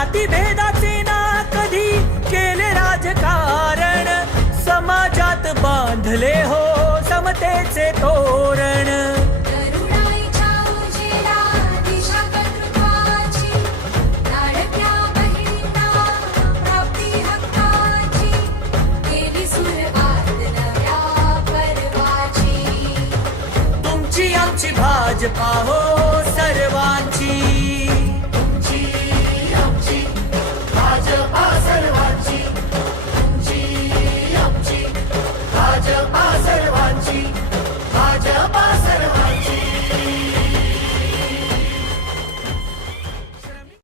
जातीभेदाचे ना कधी केले राजकारण, समाजात बांधले हो समतेचे तोरण. तरुणाईच्या उजेला दिशा कर्तृत्वाची, लाडक्या बहिणींना प्राप्ती हक्काची, केली सुरुवात नव्या पर्वाची. तुमची आमची भाजपा हो